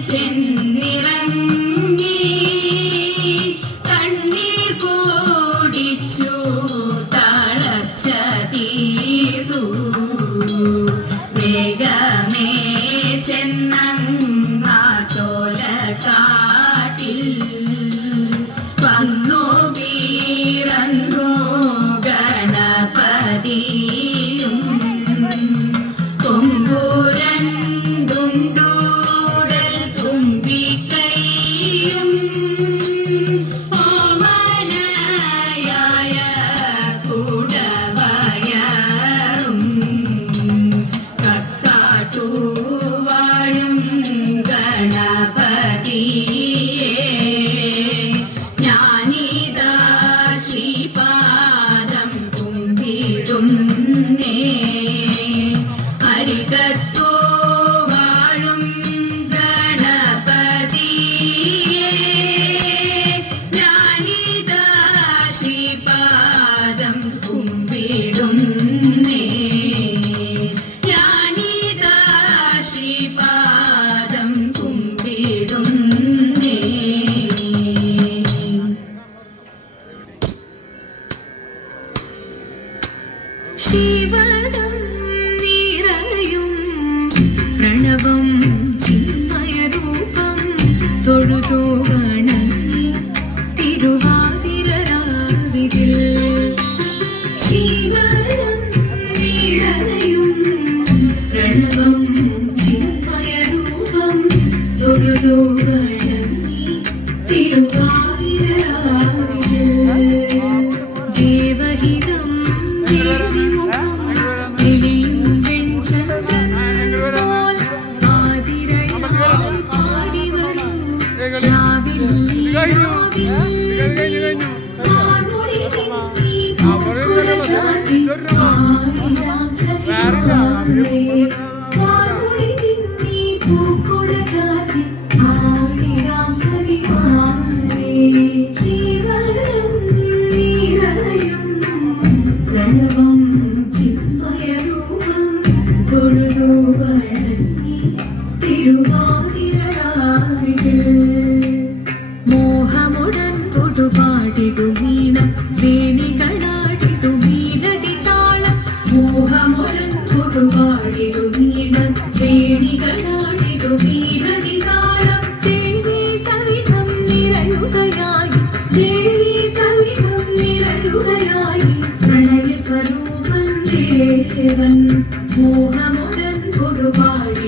Washington. പാദം കുമ്പിടും. വേണികളാടിടു വീരതി താളം മോഹമുടൻകൊടു വാഴിടു നീളം വേണികളാടിടു വീരതി താളം ദേവി സവിധം നിറയുകയായി ദേവി സവിധം നിറയുകയായി പ്രണയ സ്വരൂപൻ ദേവൻ മോഹമുടൻകൊടു വാഴി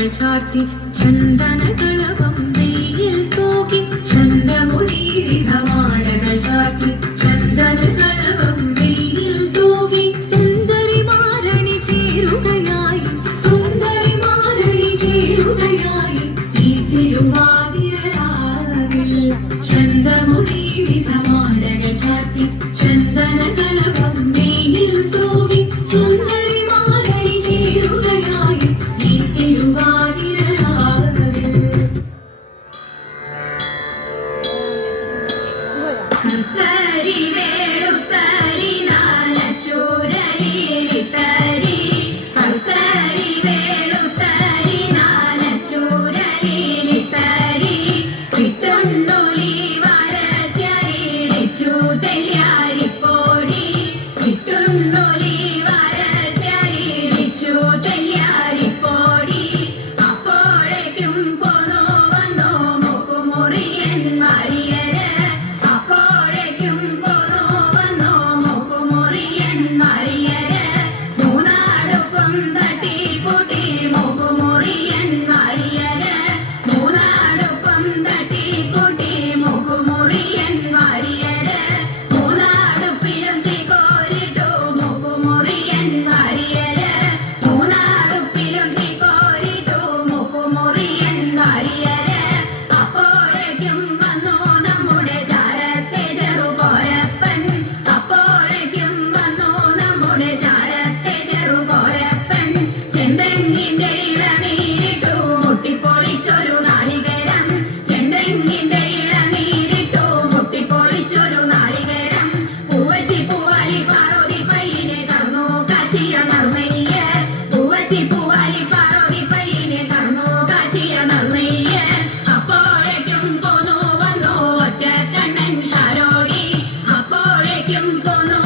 കൾ ചാർത്തി ചന്ദ tiempo no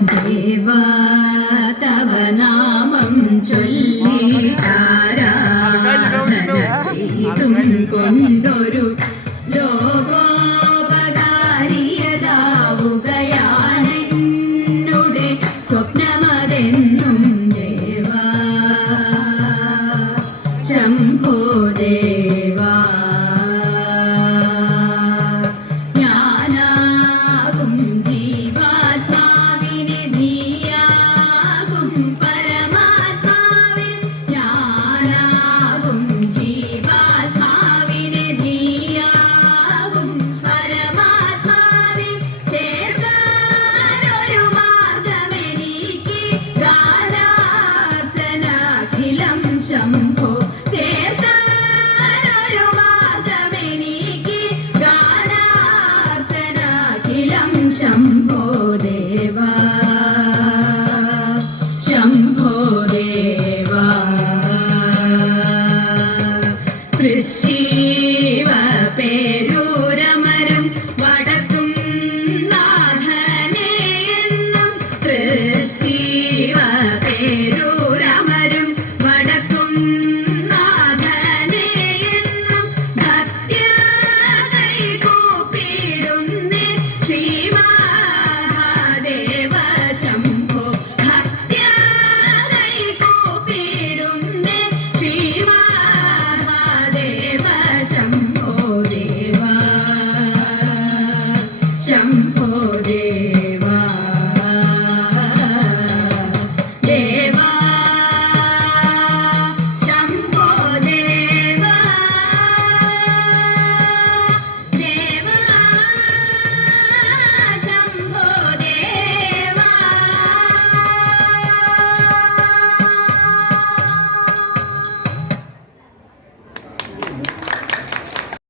ദേവാ നാമം ചൊല്ലിട്ടാരാധന ചെയ്തും